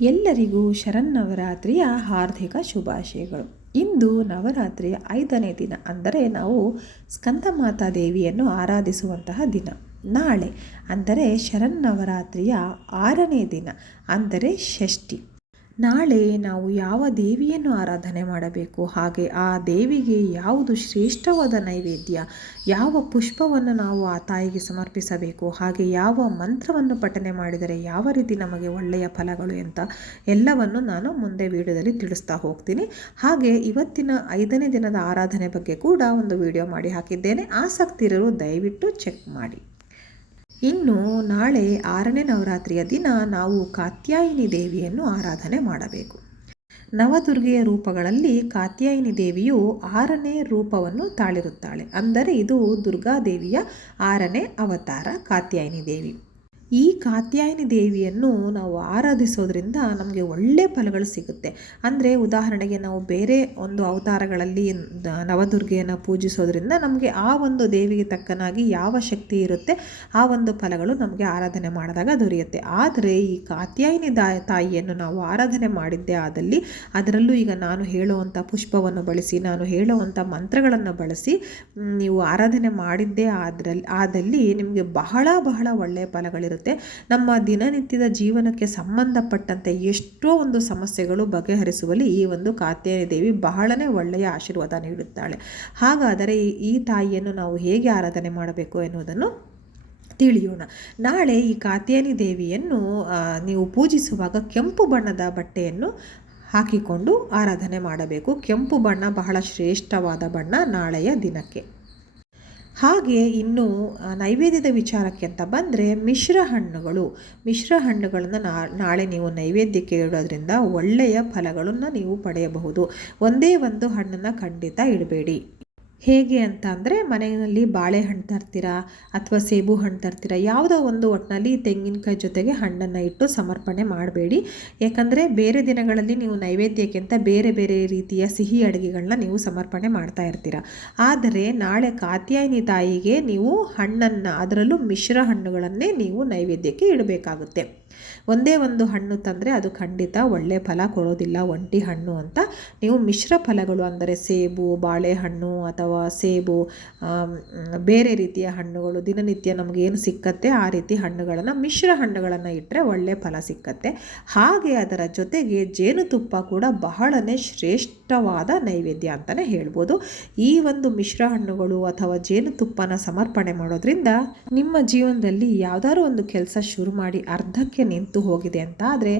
ಎಲ್ಲರಿಗೂ ಶರನ್ನವರಾತ್ರಿಯ ಹಾರ್ದಿಕ ಶುಭಾಶಯಗಳು. ಇಂದು ನವರಾತ್ರಿಯ ಐದನೇ ದಿನ ಅಂದರೆ ನಾವು ಸ್ಕಂದಮಾತಾ ದೇವಿಯನ್ನು ಆರಾಧಿಸುವಂತಹ ದಿನ. ನಾಳೆ ಅಂದರೆ ಶರನ್ನವರಾತ್ರಿಯ ಆರನೇ ದಿನ ಅಂದರೆ ಷಷ್ಠಿ. ನಾಳೆ ನಾವು ಯಾವ ದೇವಿಯನ್ನು ಆರಾಧನೆ ಮಾಡಬೇಕು? ಹಾಗೆ ಆ ದೇವಿಗೆ ಯಾವುದು ಶ್ರೇಷ್ಠವಾದ ನೈವೇದ್ಯ? ಯಾವ ಪುಷ್ಪವನ್ನು ನಾವು ಆ ತಾಯಿಗೆ ಸಮರ್ಪಿಸಬೇಕು? ಹಾಗೆ ಯಾವ ಮಂತ್ರವನ್ನು ಪಠನೆ ಮಾಡಿದರೆ ಯಾವ ರೀತಿ ನಮಗೆ ಒಳ್ಳೆಯ ಫಲಗಳು ಅಂತ ಎಲ್ಲವನ್ನು ನಾನು ಮುಂದೆ ವಿಡಿಯೋದಲ್ಲಿ ತಿಳಿಸ್ತಾ ಹೋಗ್ತೀನಿ. ಹಾಗೆ ಇವತ್ತಿನ ಐದನೇ ದಿನದ ಆರಾಧನೆ ಬಗ್ಗೆ ಕೂಡ ಒಂದು ವಿಡಿಯೋ ಮಾಡಿ ಹಾಕಿದ್ದೇನೆ. ಆಸಕ್ತಿ ಇರೋರು ದಯವಿಟ್ಟು ಚೆಕ್ ಮಾಡಿ. ಇನ್ನು ನಾಳೆ ಆರನೇ ನವರಾತ್ರಿಯ ದಿನ ನಾವು ಕಾತ್ಯಾಯಿನಿ ದೇವಿಯನ್ನು ಆರಾಧನೆ ಮಾಡಬೇಕು. ನವದುರ್ಗೆಯ ರೂಪಗಳಲ್ಲಿ ಕಾತ್ಯಾಯಿನಿ ದೇವಿಯು ಆರನೇ ರೂಪವನ್ನು ತಾಳಿರುತ್ತಾಳೆ. ಅಂದರೆ ಇದು ದುರ್ಗಾದೇವಿಯ ಆರನೇ ಅವತಾರ ಕಾತ್ಯಾಯಿನಿ ದೇವಿ. ಈ ಕಾತ್ಯಾಯಿನಿ ದೇವಿಯನ್ನು ನಾವು ಆರಾಧಿಸೋದ್ರಿಂದ ನಮಗೆ ಒಳ್ಳೆಯ ಫಲಗಳು ಸಿಗುತ್ತೆ. ಅಂದರೆ ಉದಾಹರಣೆಗೆ ನಾವು ಬೇರೆ ಒಂದು ಅವತಾರಗಳಲ್ಲಿ ನವದುರ್ಗೆಯನ್ನು ಪೂಜಿಸೋದ್ರಿಂದ ನಮಗೆ ಆ ಒಂದು ದೇವಿಗೆ ತಕ್ಕನಾಗಿ ಯಾವ ಶಕ್ತಿ ಇರುತ್ತೆ, ಆ ಒಂದು ಫಲಗಳು ನಮಗೆ ಆರಾಧನೆ ಮಾಡಿದಾಗ ದೊರೆಯುತ್ತೆ. ಆದರೆ ಈ ಕಾತ್ಯಾಯಿನಿ ತಾಯಿಯನ್ನು ನಾವು ಆರಾಧನೆ ಮಾಡಿದ್ದೆ ಆದಲ್ಲಿ ಅದರಲ್ಲೂ ಈಗ ನಾನು ಹೇಳುವಂಥ ಪುಷ್ಪವನ್ನು ಬಳಸಿ, ನಾನು ಹೇಳುವಂಥ ಮಂತ್ರಗಳನ್ನು ಬಳಸಿ, ನೀವು ಆರಾಧನೆ ಮಾಡಿದ್ದೇ ಆದ್ರಲ್ಲಿ ಆದಲ್ಲಿ ನಿಮಗೆ ಬಹಳ ಬಹಳ ಒಳ್ಳೆಯ ಫಲಗಳಿರುತ್ತೆ ನಮ್ಮ ದಿನನಿತ್ಯದ ಜೀವನಕ್ಕೆ ಸಂಬಂಧಪಟ್ಟಂತೆ ಎಷ್ಟೋ ಒಂದು ಸಮಸ್ಯೆಗಳು ಬಗೆಹರಿಸುವಲ್ಲಿ ಈ ಒಂದು ಕಾತ್ಯಾಯನಿ ದೇವಿ ಬಹಳನೇ ಒಳ್ಳೆಯ ಆಶೀರ್ವಾದ ನೀಡುತ್ತಾಳೆ. ಹಾಗಾದರೆ ಈ ತಾಯಿಯನ್ನು ನಾವು ಹೇಗೆ ಆರಾಧನೆ ಮಾಡಬೇಕು ಎನ್ನುವುದನ್ನು ತಿಳಿಯೋಣ. ನಾಳೆ ಈ ಕಾತ್ಯಾಯನಿ ದೇವಿಯನ್ನು ನೀವು ಪೂಜಿಸುವಾಗ ಕೆಂಪು ಬಣ್ಣದ ಬಟ್ಟೆಯನ್ನು ಹಾಕಿಕೊಂಡು ಆರಾಧನೆ ಮಾಡಬೇಕು. ಕೆಂಪು ಬಣ್ಣ ಬಹಳ ಶ್ರೇಷ್ಠವಾದ ಬಣ್ಣ ನಾಳೆಯ ದಿನಕ್ಕೆ. ಹಾಗೆ ಇನ್ನು ನೈವೇದ್ಯದ ವಿಚಾರಕ್ಕೆ ಅಂತ ಬಂದರೆ ಮಿಶ್ರ ಹಣ್ಣುಗಳು. ಮಿಶ್ರ ಹಣ್ಣುಗಳನ್ನು ನಾಳೆ ನೀವು ನೈವೇದ್ಯಕ್ಕೆ ಇಡೋದ್ರಿಂದ ಒಳ್ಳೆಯ ಫಲಗಳನ್ನು ನೀವು ಪಡೆಯಬಹುದು. ಒಂದೇ ಒಂದು ಹಣ್ಣನ್ನು ಖಂಡಿತ ಇಡಬೇಡಿ. ಹೇಗೆ ಅಂತ ಅಂದರೆ ಮನೆಯಲ್ಲಿ ಬಾಳೆಹಣ್ಣು ತರ್ತೀರಾ ಅಥವಾ ಸೇಬು ಹಣ್ಣು ತರ್ತೀರಾ ಯಾವುದೋ ಒಂದು ಒಟ್ಟಿನಲ್ಲಿ ತೆಂಗಿನಕಾಯಿ ಜೊತೆಗೆ ಹಣ್ಣನ್ನು ಇಟ್ಟು ಸಮರ್ಪಣೆ ಮಾಡಬೇಡಿ. ಯಾಕಂದರೆ ಬೇರೆ ದಿನಗಳಲ್ಲಿ ನೀವು ನೈವೇದ್ಯಕ್ಕಿಂತ ಬೇರೆ ಬೇರೆ ರೀತಿಯ ಸಿಹಿ ಅಡುಗೆಗಳನ್ನ ನೀವು ಸಮರ್ಪಣೆ ಮಾಡ್ತಾ ಇರ್ತೀರ. ಆದರೆ ನಾಳೆ ಕಾತ್ಯಾಯಿನಿ ತಾಯಿಗೆ ನೀವು ಹಣ್ಣನ್ನು ಅದರಲ್ಲೂ ಮಿಶ್ರ ಹಣ್ಣುಗಳನ್ನೇ ನೀವು ನೈವೇದ್ಯಕ್ಕೆ ಇಡಬೇಕಾಗುತ್ತೆ. ಒಂದೇ ಒಂದು ಹಣ್ಣು ತಂದರೆ ಅದು ಖಂಡಿತ ಒಳ್ಳೆಯ ಫಲ ಕೊಡೋದಿಲ್ಲ, ಒಂಟಿ ಹಣ್ಣು ಅಂತ. ನೀವು ಮಿಶ್ರ ಫಲಗಳು ಅಂದರೆ ಸೇಬು, ಬಾಳೆಹಣ್ಣು ಅಥವಾ ಸೇಬು ಬೇರೆ ರೀತಿಯ ಹಣ್ಣುಗಳು, ದಿನನಿತ್ಯ ನಮಗೇನು ಸಿಕ್ಕತ್ತೆ ಆ ರೀತಿ ಹಣ್ಣುಗಳನ್ನು, ಮಿಶ್ರ ಹಣ್ಣುಗಳನ್ನು ಇಟ್ಟರೆ ಒಳ್ಳೆಯ ಫಲ ಸಿಕ್ಕತ್ತೆ. ಹಾಗೆ ಅದರ ಜೊತೆಗೆ ಜೇನುತುಪ್ಪ ಕೂಡ ಬಹಳನೇ ಶ್ರೇಷ್ಠವಾದ ನೈವೇದ್ಯ ಅಂತಲೇ ಹೇಳ್ಬೋದು. ಈ ಒಂದು ಮಿಶ್ರ ಹಣ್ಣುಗಳು ಅಥವಾ ಜೇನುತುಪ್ಪನ ಸಮರ್ಪಣೆ ಮಾಡೋದ್ರಿಂದ ನಿಮ್ಮ ಜೀವನದಲ್ಲಿ ಯಾವುದಾದ್ರು ಒಂದು ಕೆಲಸ ಶುರು ಮಾಡಿ ಅರ್ಧಕ್ಕೆ ನಿಂತು ಹೋಗಿದೆ ಅಂತ ಆದರೆ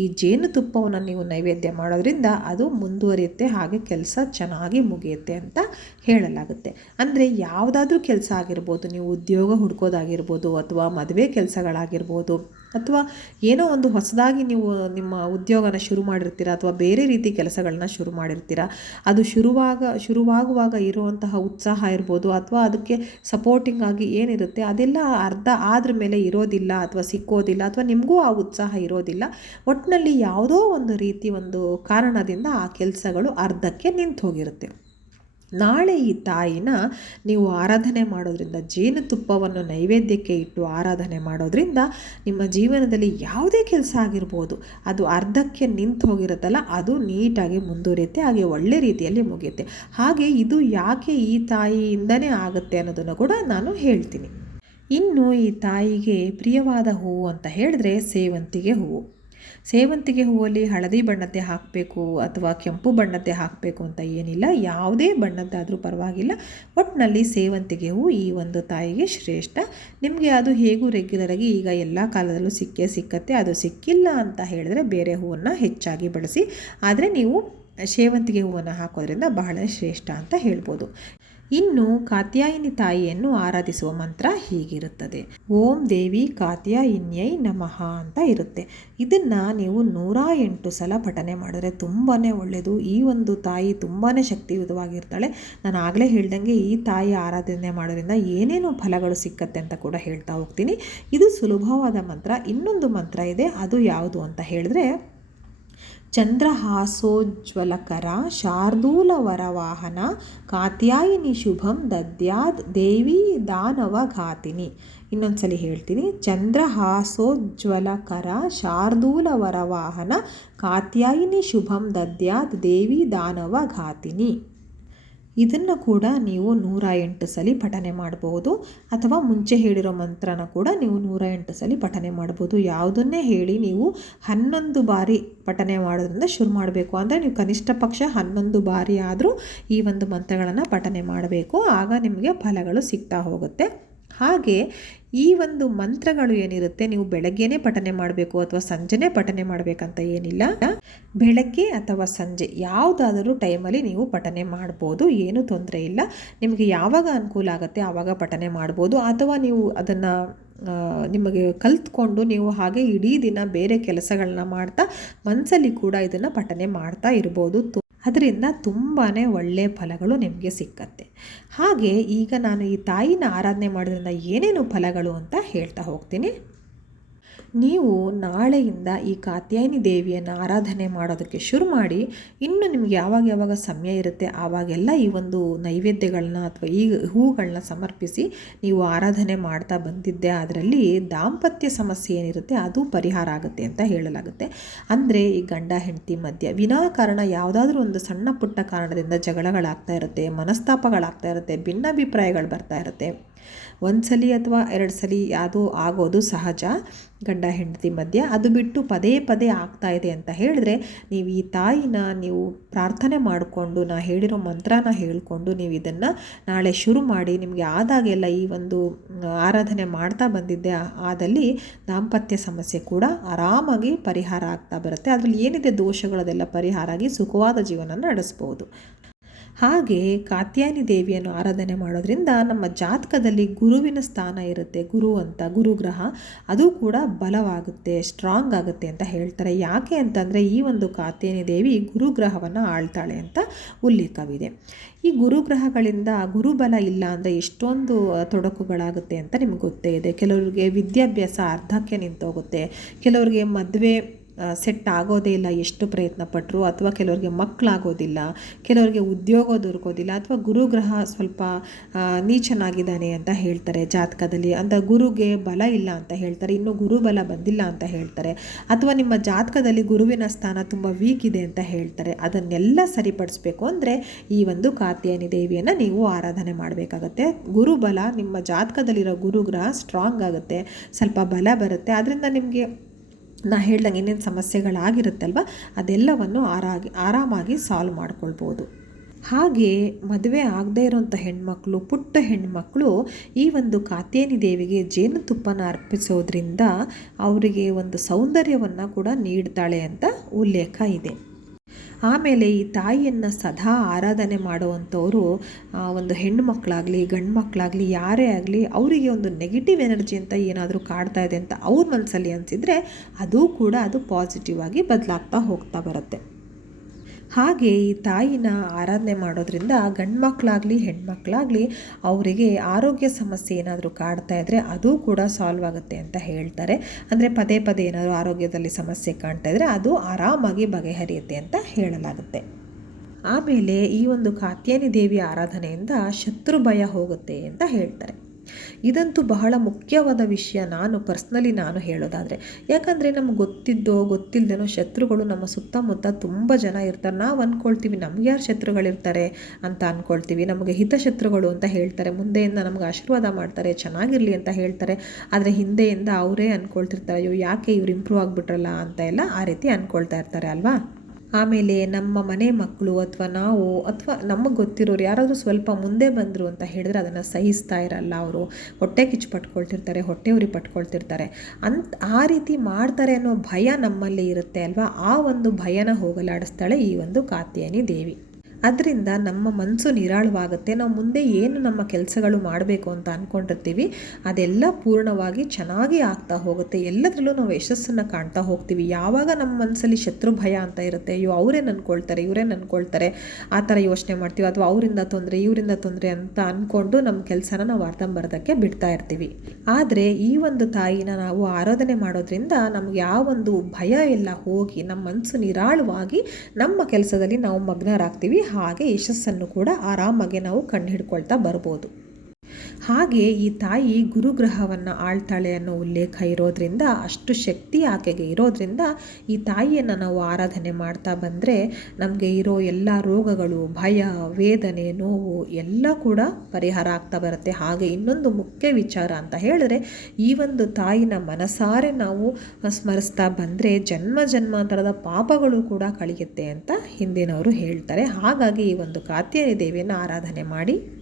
ಈ ಜೇನುತುಪ್ಪವನ್ನು ನೀವು ನೈವೇದ್ಯ ಮಾಡೋದ್ರಿಂದ ಅದು ಮುಂದುವರಿಯುತ್ತೆ, ಹಾಗೆ ಕೆಲಸ ಚೆನ್ನಾಗಿ ಮುಗಿಯುತ್ತೆ ಅಂತ ಹೇಳಲಾಗುತ್ತೆ. ಅಂದರೆ ಯಾವುದಾದ್ರೂ ಕೆಲಸ ಆಗಿರ್ಬೋದು, ನೀವು ಉದ್ಯೋಗ ಹುಡ್ಕೋದಾಗಿರ್ಬೋದು ಅಥವಾ ಮದುವೆ ಕೆಲಸಗಳಾಗಿರ್ಬೋದು ಅಥವಾ ಏನೋ ಒಂದು ಹೊಸದಾಗಿ ನೀವು ನಿಮ್ಮ ಉದ್ಯೋಗನ ಶುರು ಮಾಡಿರ್ತೀರ ಅಥವಾ ಬೇರೆ ರೀತಿ ಕೆಲಸಗಳನ್ನ ಶುರು ಮಾಡಿರ್ತೀರ, ಅದು ಶುರುವಾಗ, ಶುರುವಾಗುವಾಗ ಇರುವಂತಹ ಉತ್ಸಾಹ ಇರ್ಬೋದು ಅಥವಾ ಅದಕ್ಕೆ ಸಪೋರ್ಟಿಂಗ್ ಆಗಿ ಏನಿರುತ್ತೆ ಅದೆಲ್ಲ ಅರ್ಧ ಆದ್ರ ಮೇಲೆ ಇರೋದಿಲ್ಲ ಅಥವಾ ಸಿಕ್ಕೋದಿಲ್ಲ ಅಥವಾ ನಿಮಗೂ ಆ ಉತ್ಸಾಹ ಇರೋದಿಲ್ಲ. ಒಟ್ಟಿನಲ್ಲಿ ಯಾವುದೋ ಒಂದು ರೀತಿ ಒಂದು ಕಾರಣದಿಂದ ಆ ಕೆಲಸಗಳು ಅರ್ಧಕ್ಕೆ ನಿಂತು ಹೋಗಿರುತ್ತೆ ನಾಳೆ ಈ ತಾಯಿನ ನೀವು ಆರಾಧನೆ ಮಾಡೋದ್ರಿಂದ ಜೇನುತುಪ್ಪವನ್ನು ನೈವೇದ್ಯಕ್ಕೆ ಇಟ್ಟು ಆರಾಧನೆ ಮಾಡೋದ್ರಿಂದ ನಿಮ್ಮ ಜೀವನದಲ್ಲಿ ಯಾವುದೇ ಕೆಲಸ ಆಗಿರ್ಬೋದು, ಅದು ಅರ್ಧಕ್ಕೆ ನಿಂತು ಹೋಗಿರುತ್ತಲ್ಲ, ಅದು ನೀಟಾಗಿ ಮುಂದುವರಿಯುತ್ತೆ, ಹಾಗೆ ಒಳ್ಳೆ ರೀತಿಯಲ್ಲಿ ಮುಗಿಯುತ್ತೆ. ಹಾಗೆ ಇದು ಯಾಕೆ ಈ ತಾಯಿಯಿಂದನೇ ಆಗುತ್ತೆ ಅನ್ನೋದನ್ನು ಕೂಡ ನಾನು ಹೇಳ್ತೀನಿ. ಇನ್ನು ಈ ತಾಯಿಗೆ ಪ್ರಿಯವಾದ ಹೂವು ಅಂತ ಹೇಳಿದ್ರೆ ಸೇವಂತಿಗೆ ಹೂವು. ಸೇವಂತಿಗೆ ಹೂವಲ್ಲಿ ಹಳದಿ ಬಣ್ಣದ್ದೇ ಹಾಕಬೇಕು ಅಥವಾ ಕೆಂಪು ಬಣ್ಣದ್ದೇ ಹಾಕಬೇಕು ಅಂತ ಏನಿಲ್ಲ, ಯಾವುದೇ ಬಣ್ಣದ್ದಾದರೂ ಪರವಾಗಿಲ್ಲ. ಒಟ್ಟಿನಲ್ಲಿ ಸೇವಂತಿಗೆ ಹೂವು ಈ ಒಂದು ತಾಯಿಗೆ ಶ್ರೇಷ್ಠ. ನಿಮಗೆ ಅದು ಹೇಗೂ ರೆಗ್ಯುಲರಾಗಿ ಈಗ ಎಲ್ಲ ಕಾಲದಲ್ಲೂ ಸಿಕ್ಕೇ ಸಿಕ್ಕತ್ತೆ, ಅದು ಸಿಕ್ಕಿಲ್ಲ ಅಂತ ಹೇಳಿದ್ರೆ ಬೇರೆ ಹೂವನ್ನು ಹೆಚ್ಚಾಗಿ ಬಳಸಿ. ಆದರೆ ನೀವು ಸೇವಂತಿಗೆ ಹೂವನ್ನು ಹಾಕೋದ್ರಿಂದ ಬಹಳ ಶ್ರೇಷ್ಠ ಅಂತ ಹೇಳ್ಬೋದು. ಇನ್ನು ಕಾತ್ಯಾಯಿನಿ ತಾಯಿಯನ್ನು ಆರಾಧಿಸುವ ಮಂತ್ರ ಹೀಗಿರುತ್ತದೆ. ಓಂ ದೇವಿ ಕಾತ್ಯಾಯಿನ್ಯೈ ನಮಃ ಅಂತ ಇರುತ್ತೆ. ಇದನ್ನು ನೀವು ನೂರ ಎಂಟು ಸಲ ಪಠನೆ ಮಾಡಿದ್ರೆ ತುಂಬಾ ಒಳ್ಳೆಯದು ಈ ಒಂದು ತಾಯಿ ತುಂಬಾ ಶಕ್ತಿಯುತವಾಗಿರ್ತಾಳೆ. ನಾನು ಆಗಲೇ ಹೇಳ್ದಂಗೆ ಈ ತಾಯಿ ಆರಾಧನೆ ಮಾಡೋದ್ರಿಂದ ಏನೇನು ಫಲಗಳು ಸಿಕ್ಕತ್ತೆ ಅಂತ ಕೂಡ ಹೇಳ್ತಾ ಹೋಗ್ತೀನಿ. ಇದು ಸುಲಭವಾದ ಮಂತ್ರ. ಇನ್ನೊಂದು ಮಂತ್ರ ಇದೆ. ಅದು ಯಾವುದು ಅಂತ ಹೇಳಿದ್ರೆ ಚಂದ್ರಹಾಸೋಜ್ವಲಕರ, ಶಾರ್ದೂಲವರವಾಹನ, ಕಾತ್ಯಾಯಿನಿ ಶುಭಂ ದದ್ಯಾದ್, ದೇವಿ ದಾನವ ಘಾತಿನಿ ಇನ್ನೊಂದ್ಸಲಿ ಹೇಳ್ತೀನಿ. ಚಂದ್ರಹಾಸೋಜ್ವಲಕರ ಶಾರ್ದೂಲ ವರವಾಹನ ಕಾತ್ಯಾಯಿನಿ ಶುಭಂ ದದ್ಯಾದ್, ದೇವಿ ದಾನವ ಘಾತಿನಿ ಇದನ್ನು ಕೂಡ ನೀವು ನೂರ ಎಂಟು ಸಲ ಪಠನೆ ಮಾಡಬಹುದು. ಅಥವಾ ಮುಂಚೆ ಹೇಳಿರೋ ಮಂತ್ರನ ಕೂಡ ನೀವು ನೂರ ಎಂಟು ಸಲ ಪಠನೆ ಮಾಡ್ಬೋದು ಯಾವುದನ್ನೇ ಹೇಳಿ ನೀವು ಹನ್ನೊಂದು ಬಾರಿ ಪಠನೆ ಮಾಡೋದ್ರಿಂದ ಶುರು ಮಾಡಬೇಕು. ಅಂದರೆ ನೀವು ಕನಿಷ್ಠ ಪಕ್ಷ ಹನ್ನೊಂದು ಬಾರಿ ಆದರೂ ಈ ಒಂದು ಮಂತ್ರಗಳನ್ನು ಪಠನೆ ಮಾಡಬೇಕು. ಆಗ ನಿಮಗೆ ಫಲಗಳು ಸಿಗ್ತಾ ಹೋಗುತ್ತೆ. ಹಾಗೆ ಈ ಒಂದು ಮಂತ್ರಗಳು ಏನಿರುತ್ತೆ, ನೀವು ಬೆಳಗ್ಗೆನೇ ಪಠನೆ ಮಾಡಬೇಕು ಅಥವಾ ಸಂಜೆನೇ ಪಠನೆ ಮಾಡಬೇಕಂತ ಏನಿಲ್ಲ. ಬೆಳಗ್ಗೆ ಅಥವಾ ಸಂಜೆ ಯಾವುದಾದರೂ ಟೈಮಲ್ಲಿ ನೀವು ಪಠನೆ ಮಾಡ್ಬೋದು, ಏನೂ ತೊಂದರೆ ಇಲ್ಲ. ನಿಮಗೆ ಯಾವಾಗ ಅನುಕೂಲ ಆಗುತ್ತೆ ಆವಾಗ ಪಠನೆ ಮಾಡ್ಬೋದು. ಅಥವಾ ನೀವು ಅದನ್ನು ನಿಮಗೆ ಕಲ್ತ್ಕೊಂಡು ನೀವು ಹಾಗೆ ಇಡೀ ದಿನ ಬೇರೆ ಕೆಲಸಗಳನ್ನ ಮಾಡ್ತಾ ಮನಸ್ಸಲ್ಲಿ ಕೂಡ ಇದನ್ನು ಪಠನೆ ಮಾಡ್ತಾ ಇರ್ಬೋದು. ಅದರಿಂದ ತುಂಬಾ ಒಳ್ಳೆಯ ಫಲಗಳು ನಿಮಗೆ ಸಿಕ್ಕತ್ತೆ. ಹಾಗೆ ಈಗ ನಾನು ಈ ತಾಯಿನ ಆರಾಧನೆ ಮಾಡೋದ್ರಿಂದ ಏನೇನು ಫಲಗಳು ಅಂತ ಹೇಳ್ತಾ ಹೋಗ್ತೀನಿ. ನೀವು ನಾಳೆಯಿಂದ ಈ ಕಾತ್ಯಾಯಿನಿ ದೇವಿಯನ್ನು ಆರಾಧನೆ ಮಾಡೋದಕ್ಕೆ ಶುರು ಮಾಡಿ, ಇನ್ನು ನಿಮಗೆ ಯಾವಾಗ ಯಾವಾಗ ಸಮಯ ಇರುತ್ತೆ, ಆವಾಗೆಲ್ಲ ಈ ಒಂದು ನೈವೇದ್ಯಗಳನ್ನ ಅಥವಾ ಈ ಹೂಗಳನ್ನ ಸಮರ್ಪಿಸಿ ನೀವು ಆರಾಧನೆ ಮಾಡ್ತಾ ಬಂದಿದ್ದೆ, ಅದರಲ್ಲಿ ದಾಂಪತ್ಯ ಸಮಸ್ಯೆ ಏನಿರುತ್ತೆ, ಅದು ಪರಿಹಾರ ಆಗುತ್ತೆ ಅಂತ ಹೇಳಲಾಗುತ್ತೆ. ಅಂದರೆ ಈ ಗಂಡ, ಹೆಂಡತಿ ಮಧ್ಯೆ ವಿನಾಕಾರಣ ಯಾವುದಾದ್ರೂ ಒಂದು ಸಣ್ಣ ಪುಟ್ಟ ಕಾರಣದಿಂದ ಜಗಳಗಳಾಗ್ತಾ ಇರುತ್ತೆ, ಮನಸ್ತಾಪಗಳಾಗ್ತಾ ಇರುತ್ತೆ, ಭಿನ್ನಾಭಿಪ್ರಾಯಗಳು ಬರ್ತಾ ಇರುತ್ತೆ. ಒಂದು ಸಲ ಅಥವಾ ಎರಡು ಸಲ ಅದು ಆಗೋದು ಸಹಜ. ಗಂಡ ಹೆಂಡತಿ ಮಧ್ಯೆ ಅದು ಬಿಟ್ಟು ಪದೇ ಪದೇ ಆಗ್ತಾ ಇದೆ ಅಂತ ಹೇಳಿದ್ರೆ ನೀವು ಈ ತಾಯಿನ ನೀವು ಪ್ರಾರ್ಥನೆ ಮಾಡಿಕೊಂಡು ನಾ ಹೇಳಿರೋ ಮಂತ್ರನ ಹೇಳಿಕೊಂಡು ನೀವು ಇದನ್ನು ನಾಳೆ ಶುರು ಮಾಡಿ ನಿಮಗೆ ಆದಾಗೆಲ್ಲ ಈ ಒಂದು ಆರಾಧನೆ ಮಾಡ್ತಾ ಬಂದಿದ್ದೆ ಆದಲ್ಲಿ ದಾಂಪತ್ಯ ಸಮಸ್ಯೆ ಕೂಡ ಆರಾಮಾಗಿ ಪರಿಹಾರ ಆಗ್ತಾ ಬರುತ್ತೆ. ಅದರಲ್ಲಿ ಏನಿದೆ ದೋಷಗಳದೆಲ್ಲ ಪರಿಹಾರ ಆಗಿ ಸುಖವಾದ ಜೀವನ ನಡೆಸ್ಬೋದು. ಹಾಗೆ ಕಾತ್ಯಾಯನಿ ದೇವಿಯನ್ನು ಆರಾಧನೆ ಮಾಡೋದ್ರಿಂದ ನಮ್ಮ ಜಾತಕದಲ್ಲಿ ಗುರುವಿನ ಸ್ಥಾನ ಇರುತ್ತೆ. ಗುರು ಅಂತ, ಗುರುಗ್ರಹ, ಅದು ಕೂಡ ಬಲವಾಗುತ್ತೆ ಸ್ಟ್ರಾಂಗ್ ಆಗುತ್ತೆ ಅಂತ ಹೇಳ್ತಾರೆ. ಯಾಕೆ ಅಂತಂದರೆ ಈ ಒಂದು ಕಾತ್ಯಾಯನಿ ದೇವಿ ಗುರುಗ್ರಹವನ್ನು ಆಳ್ತಾಳೆ ಅಂತ ಉಲ್ಲೇಖವಿದೆ. ಈ ಗುರುಗ್ರಹಗಳಿಂದ ಗುರುಬಲ ಇಲ್ಲ ಅಂದರೆ ಎಷ್ಟೊಂದು ತೊಡಕುಗಳಾಗುತ್ತೆ ಅಂತ ನಿಮ್ಗೆ ಗೊತ್ತೇ ಇದೆ. ಕೆಲವರಿಗೆ ವಿದ್ಯಾಭ್ಯಾಸ ಅರ್ಧಕ್ಕೆ ನಿಂತೋಗುತ್ತೆ. ಕೆಲವರಿಗೆ ಮದುವೆ ಸೆಟ್ ಆಗೋದೇ ಇಲ್ಲ ಎಷ್ಟು ಪ್ರಯತ್ನ ಪಟ್ಟರು ಅಥವಾ ಕೆಲವರಿಗೆ ಮಕ್ಕಳಾಗೋದಿಲ್ಲ ಕೆಲವರಿಗೆ ಉದ್ಯೋಗ ದೊರಕೋದಿಲ್ಲ ಅಥವಾ ಗುರುಗ್ರಹ ಸ್ವಲ್ಪ ನೀಚನಾಗಿದ್ದಾನೆ ಅಂತ ಹೇಳ್ತಾರೆ ಜಾತಕದಲ್ಲಿ. ಅಂತ ಗುರುಗೆ ಬಲ ಇಲ್ಲ ಅಂತ ಹೇಳ್ತಾರೆ, ಇನ್ನು ಗುರುಬಲ ಬಂದಿಲ್ಲ ಅಂತ ಹೇಳ್ತಾರೆ. ಅಥವಾ ನಿಮ್ಮ ಜಾತಕದಲ್ಲಿ ಗುರುವಿನ ಸ್ಥಾನ ತುಂಬ ವೀಕ್ ಇದೆ ಅಂತ ಹೇಳ್ತಾರೆ. ಅದನ್ನೆಲ್ಲ ಸರಿಪಡಿಸ್ಬೇಕು ಅಂದರೆ ಈ ಒಂದು ಕಾತ್ಯಾಯನಿ ದೇವಿಯನ್ನು ನೀವು ಆರಾಧನೆ ಮಾಡಬೇಕಾಗತ್ತೆ. ಗುರುಬಲ, ನಿಮ್ಮ ಜಾತಕದಲ್ಲಿರೋ ಗುರುಗ್ರಹ ಸ್ಟ್ರಾಂಗ್ ಆಗುತ್ತೆ. ಸ್ವಲ್ಪ ಬಲ ಬರುತ್ತೆ. ಅದರಿಂದ ನಿಮಗೆ ನಾ ಹೇಳ್ದಂಗೆ ಏನೇನು ಸಮಸ್ಯೆಗಳಾಗಿರುತ್ತಲ್ವ? ಅದೆಲ್ಲವನ್ನು ಆರಾಗಿ, ಆರಾಮಾಗಿ ಸಾಲ್ವ್ ಮಾಡ್ಕೊಳ್ಬೋದು. ಹಾಗೆ ಮದುವೆ ಆಗದೇ ಇರೋಂಥ ಹೆಣ್ಮಕ್ಳು, ಪುಟ್ಟ ಹೆಣ್ಮಕ್ಳು ಈ ಒಂದು ಕಾತ್ಯಾನಿ ದೇವಿಗೆ ಜೇನುತುಪ್ಪನ ಅರ್ಪಿಸೋದ್ರಿಂದ ಅವರಿಗೆ ಒಂದು ಸೌಂದರ್ಯವನ್ನು ಕೂಡ ನೀಡ್ತಾಳೆ ಅಂತ ಉಲ್ಲೇಖ ಇದೆ. ಆಮೇಲೆ ಈ ತಾಯಿಯನ್ನು ಸದಾ ಆರಾಧನೆ ಮಾಡುವಂಥವರು ಒಂದು ಹೆಣ್ಣು ಮಕ್ಕಳಾಗಲಿ ಗಂಡು ಮಕ್ಕಳಾಗಲಿ ಯಾರೇ ಆಗಲಿ ಅವರಿಗೆ ಒಂದು ನೆಗೆಟಿವ್ ಎನರ್ಜಿ ಅಂತ ಏನಾದರೂ ಕಾಡ್ತಾ ಇದೆ ಅಂತ ಅವ್ರ ಮನಸ್ಸಲ್ಲಿ ಅನಿಸಿದರೆ, ಅದು ಕೂಡ ಅದು ಪಾಸಿಟಿವ್ ಆಗಿ ಬದಲಾಗ್ತಾ ಹೋಗ್ತಾ ಬರುತ್ತೆ. ಹಾಗೆ ಈ ತಾಯಿನ ಆರಾಧನೆ ಮಾಡೋದ್ರಿಂದ ಗಂಡು ಮಕ್ಕಳಾಗಲಿ ಹೆಣ್ಮಕ್ಳಾಗಲಿ ಅವರಿಗೆ ಆರೋಗ್ಯ ಸಮಸ್ಯೆ ಏನಾದರೂ ಕಾಡ್ತಾ ಇದ್ದರೆ ಅದು ಕೂಡ ಸಾಲ್ವ್ ಆಗುತ್ತೆ ಅಂತ ಹೇಳ್ತಾರೆ. ಅಂದರೆ ಪದೇ ಪದೇ ಏನಾದರೂ ಆರೋಗ್ಯದಲ್ಲಿ ಸಮಸ್ಯೆ ಕಾಣ್ತಾ ಇದ್ದರೆ ಅದು ಆರಾಮಾಗಿ ಬಗೆಹರಿಯುತ್ತೆ ಅಂತ ಹೇಳಲಾಗುತ್ತೆ. ಆಮೇಲೆ ಈ ಒಂದು ಕಾತ್ಯಾನಿ ದೇವಿ ಆರಾಧನೆಯಿಂದ ಶತ್ರು ಭಯ ಹೋಗುತ್ತೆ ಅಂತ ಹೇಳ್ತಾರೆ. ಇದಂತೂ ಬಹಳ ಮುಖ್ಯವಾದ ವಿಷಯ ನಾನು ಪರ್ಸ್ನಲಿ ನಾನು ಹೇಳೋದಾದರೆ. ಯಾಕಂದರೆ ನಮ್ಗೆ ಗೊತ್ತಿದ್ದೋ ಗೊತ್ತಿಲ್ಲದೇನೋ ಶತ್ರುಗಳು ನಮ್ಮ ಸುತ್ತಮುತ್ತ ತುಂಬ ಜನ ಇರ್ತಾರೆ. ನಾವು ಅಂದ್ಕೊಳ್ತೀವಿ ನಮ್ಗೆ ಯಾರು ಶತ್ರುಗಳಿರ್ತಾರೆ ಅಂತ ಅಂದ್ಕೊಳ್ತೀವಿ ನಮಗೆ ಹಿತಶತ್ರುಗಳು ಅಂತ ಹೇಳ್ತಾರೆ. ಮುಂದೆಯಿಂದ ನಮ್ಗೆ ಆಶೀರ್ವಾದ ಮಾಡ್ತಾರೆ, ಚೆನ್ನಾಗಿರಲಿ ಅಂತ ಹೇಳ್ತಾರೆ. ಆದರೆ ಹಿಂದೆಯಿಂದ ಅವರೇ ಅಂದ್ಕೊಳ್ತಿರ್ತಾರೆ ಅಯ್ಯೋ ಯಾಕೆ ಇವ್ರು ಇಂಪ್ರೂವ್ ಆಗಿಬಿಟ್ರಲ್ಲ ಅಂತ ಎಲ್ಲ ಆ ರೀತಿ ಅಂದ್ಕೊಳ್ತಾ ಇರ್ತಾರೆ ಅಲ್ವಾ? ಆಮೇಲೆ ನಮ್ಮ ಮನೆ ಮಕ್ಕಳು ಅಥವಾ ನಾವು ಅಥವಾ ನಮಗೆ ಗೊತ್ತಿರೋರು ಯಾರಾದರೂ ಸ್ವಲ್ಪ ಮುಂದೆ ಬಂದರು ಅಂತ ಹೇಳಿದ್ರೆ ಅದನ್ನು ಸಹಿಸ್ತಾ ಇರಲ್ಲ ಅವರು. ಹೊಟ್ಟೆ ಕಿಚ್ಚು ಪಟ್ಕೊಳ್ತಿರ್ತಾರೆ, ಹೊಟ್ಟೆ ಉರಿ ಪಟ್ಕೊಳ್ತಿರ್ತಾರೆ. ಅಂತ ಆ ರೀತಿ ಮಾಡ್ತಾರೆ ಅನ್ನೋ ಭಯ ನಮ್ಮಲ್ಲಿ ಇರುತ್ತೆ ಅಲ್ವಾ? ಆ ಒಂದು ಭಯನ ಹೋಗಲಾಡಿಸ್ತಾಳೆ ಈ ಒಂದು ಕಾತ್ಯಾಯನಿ ದೇವಿ. ಅದರಿಂದ ನಮ್ಮ ಮನಸ್ಸು ನಿರಾಳವಾಗುತ್ತೆ. ನಾವು ಮುಂದೆ ಏನು ನಮ್ಮ ಕೆಲಸಗಳು ಮಾಡಬೇಕು ಅಂತ ಅಂದ್ಕೊಂಡಿರ್ತೀವಿ ಅದೆಲ್ಲ ಪೂರ್ಣವಾಗಿ ಚೆನ್ನಾಗಿ ಆಗ್ತಾ ಹೋಗುತ್ತೆ. ಎಲ್ಲದರಲ್ಲೂ ನಾವು ಯಶಸ್ಸನ್ನು ಕಾಣ್ತಾ ಹೋಗ್ತೀವಿ. ಯಾವಾಗ ನಮ್ಮ ಮನಸ್ಸಲ್ಲಿ ಶತ್ರು ಭಯ ಅಂತ ಇರುತ್ತೆ, ಅಯ್ಯೋ ಅವರೇ ಅಂದ್ಕೊಳ್ತಾರೆ ಇವರೇ ಅಂದ್ಕೊಳ್ತಾರೆ ಆ ಥರ ಯೋಚನೆ ಮಾಡ್ತೀವಿ. ಅಥವಾ ಅವರಿಂದ ತೊಂದರೆ, ಇವರಿಂದ ತೊಂದರೆ ಅಂತ ಅಂದ್ಕೊಂಡು ನಮ್ಮ ಕೆಲಸನ ನಾವು ಅರ್ಧಂಬರ್ಧಕ್ಕೆ ಬಿಡ್ತಾ ಇರ್ತೀವಿ. ಆದರೆ ಈ ಒಂದು ತಾಯಿನ ನಾವು ಆರಾಧನೆ ಮಾಡೋದ್ರಿಂದ ನಮ್ಗೆ ಯಾವೊಂದು ಭಯ ಎಲ್ಲ ಹೋಗಿ, ನಮ್ಮ ಮನಸ್ಸು ನಿರಾಳವಾಗಿ ನಮ್ಮ ಕೆಲಸದಲ್ಲಿ ನಾವು ಮಗ್ನರಾಗ್ತೀವಿ. ಹಾಗೆ ಯಶಸ್ಸನ್ನು ಕೂಡ ಆರಾಮಾಗಿ ನಾವು ಕಂಡು ಹಿಡ್ಕೊಳ್ತಾ ಬರ್ಬೋದು. ಹಾಗೆ ಈ ತಾಯಿ ಗುರುಗ್ರಹವನ್ನು ಆಳ್ತಾಳೆ ಅನ್ನೋ ಉಲ್ಲೇಖ ಇರೋದ್ರಿಂದ, ಅಷ್ಟು ಶಕ್ತಿ ಆಕೆಗೆ ಇರೋದ್ರಿಂದ ಈ ತಾಯಿಯನ್ನು ನಾವು ಆರಾಧನೆ ಮಾಡ್ತಾ ಬಂದರೆ ನಮಗೆ ಇರೋ ಎಲ್ಲ ರೋಗಗಳು, ಭಯ, ವೇದನೆ, ನೋವು ಎಲ್ಲ ಕೂಡ ಪರಿಹಾರ ಆಗ್ತಾ ಬರುತ್ತೆ. ಹಾಗೆ ಇನ್ನೊಂದು ಮುಖ್ಯ ವಿಚಾರ ಅಂತ ಹೇಳಿದ್ರೆ, ಈ ಒಂದು ತಾಯಿನ ಮನಸಾರೆ ನಾವು ಸ್ಮರಿಸ್ತಾ ಬಂದರೆ ಜನ್ಮ ಜನ್ಮಾಂತರದ ಪಾಪಗಳು ಕೂಡ ಕಳೆಯುತ್ತೆ ಅಂತ ಹಿಂದಿನವರು ಹೇಳ್ತಾರೆ. ಹಾಗಾಗಿ ಈ ಒಂದು ಕಾತ್ಯಾಯ ದೇವಿಯನ್ನು ಆರಾಧನೆ ಮಾಡಿ